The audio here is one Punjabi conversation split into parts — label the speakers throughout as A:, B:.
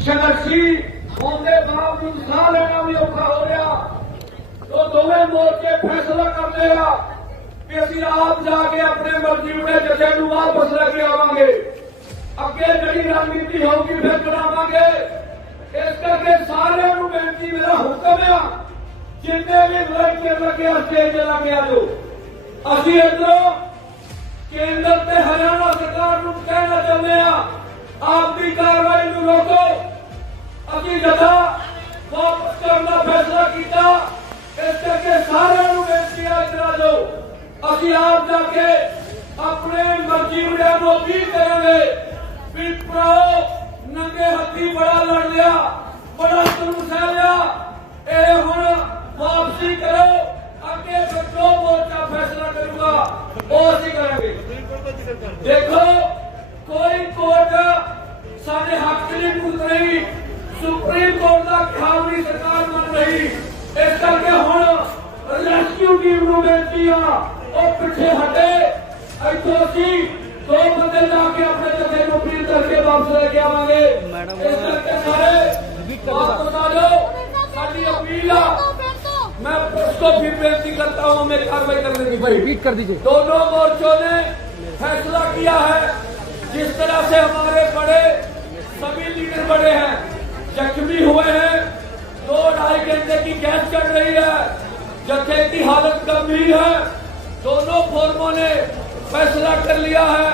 A: ਅਸੀਂ ਉਹਦੇ ਬਾਵਜੂਦ ਸਾਹ ਲੈਣਾ ਵੀ ਔਖਾ ਹੋ ਰਿਹਾ। ਉਹ ਦੋਵੇਂ ਮੋਰਚੇ ਫੈਸਲਾ ਕਰਦੇ ਆ ਕਿ ਅਸੀਂ ਆਪ ਜਾ ਕੇ ਆਪਣੇ ਮਰਜ਼ੀ ਦੇ ਜਥੇ ਨੂੰ ਵਾਪਸ ਲੈ ਕੇ ਆਵਾਂਗੇ। ਅੱਗੇ ਜਿਹੜੀ ਰਣਨੀਤੀ ਹੋਊਗੀ ਫਿਰ ਬਣਾਵਾਂਗੇ। ਇਸ ਕਰਕੇ ਸਾਰਿਆਂ ਨੂੰ ਬੇਨਤੀ, ਮੇਰਾ ਹੁਕਮ ਆ, ਜਿੰਨੇ ਵੀ ਲੜਕੇ ਲੱਗੇ ਸਟੇਜ ਤੇ ਲੱਗੇ ਆ ਜੋ ਅਸੀਂ ਇਧਰੋਂ ਕੇਂਦਰ ਤੇ ਹਰਿਆਣਾ ਸਰਕਾਰ ਨੂੰ ਕਹਿਣਾ ਚਾਹੁੰਦੇ ਆ ਆਪ ਦੀ ਕਾਰਵਾਈ ਅਸੀਂ ਜਦਾ ਵਾਪਸ ਕਰਨ ਦਾ ਫੈਸਲਾ ਕੀਤਾ। ਇਸ ਕਰਕੇ ਸਾਰਿਆਂ ਨੂੰ ਬੇਨਤੀ ਆ ਇਤਰਾ ਦਿਓ ਅਸੀਂ ਆਪ ਜਾ ਕੇ ਆਪਣੇ ਮਰਜ਼ੀ ਮੁੰਡਿਆਂ ਨੂੰ ਅਪੀਲ ਕਰਾਂਗੇ ਵੀ ਭਰਾਓ, ਨੰਗੇ ਹੱਥੀ ਬੜਾ ਲੜ ਲਿਆ, ਬੜਾ ਤੁਮ ਸਹਿ ਲਿਆ। ਇਹ ਹੁਣ ਵਾਪਸੀ ਕਰੋ, ਅੱਗੇ ਫਿਰ ਮੋਰਚਾ ਫੈਸਲਾ ਕਰੂਗਾ। ਉਹ ਅਸੀਂ ਕਰਾਂਗੇ। ਦੇਖੋ, ਕੋਈ ਕੋਰਟ ਸਾਡੇ ਹੱਕ ਨਹੀਂ ਪੁੱਛ ਰਹੀ ਸੁਪਰੀਮ ਕੋਰਟ ਦਾ ਖਿਆਲ ਵੀ ਸਰਕਾਰ ਮੰਨ ਰਹੀ ਇਸ ਕਰਕੇ ਹੁਣ ਰੈਸਕਿਊ ਟੀਮ ਨੂੰ ਬੇਨਤੀ ਆ ਉਹ ਪਿੱਛੇ ਹਟੇ ਇੱਥੋਂ ਅਸੀਂ ਦੋ ਬੰਦੇ ਲਾ ਕੇ ਆਪਣੇ ਜਥੇ ਨੂੰ ਅਪੀਲ ਕਰਕੇ ਵਾਪਸ ਲੈ ਕੇ ਆਵਾਂਗੇ ਇਸ ਕਰਕੇ ਸਾਰੇ ਵਾਪਸ ਆ ਜਾਓ ਸਾਡੀ ਅਪੀਲ ਆ मैं उसको फिर बेनती करता हूँ हमें कार्रवाई करने की भाई
B: रिपीट कर दीजिए
A: दोनों मोर्चों ने फैसला किया है जिस तरह से हमारे बड़े सभी लीडर बड़े हैं जख्मी हुए हैं। दो ढाई घंटे की गैस चढ़ रही है। जखे की हालत गंभीर है। दोनों फोरमों ने फैसला कर लिया है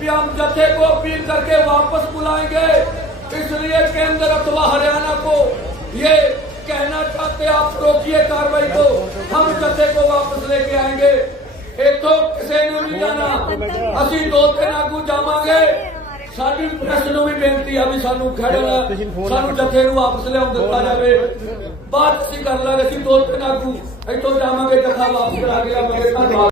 A: कि हम जथे को अपील करके वापस बुलाएँगे। इसलिए केंद्र अथवा हरियाणा को ये कहना चाहते आप रोकिए कार्रवाई को। हम जथे को वापस लेके आएँगे। इतो किसी ने नहीं जाना। अभी दो तीन आगू जावे ਸਾਡੀ ਪ੍ਰੈਸ ਨੂੰ ਵੀ ਬੇਨਤੀ ਆ ਵੀ ਸਾਨੂੰ ਖੜਨ ਸਾਨੂੰ ਜੱਥੇ ਨੂੰ ਵਾਪਸ ਲਿਆਉਣ ਦਿੱਤਾ ਜਾਵੇ। ਬਾਅਦ 'ਚ ਅਸੀਂ ਕਰ ਲਾਂਗੇ, ਅਸੀਂ ਦੋ ਤਿੰਨ ਆਗੂ ਇੱਥੋਂ ਜਾਵਾਂਗੇ, ਜੱਥਾ ਵਾਪਸ ਕਰਾ ਕੇ ਆਵਾਂਗੇ। ਧੰਨਵਾਦ।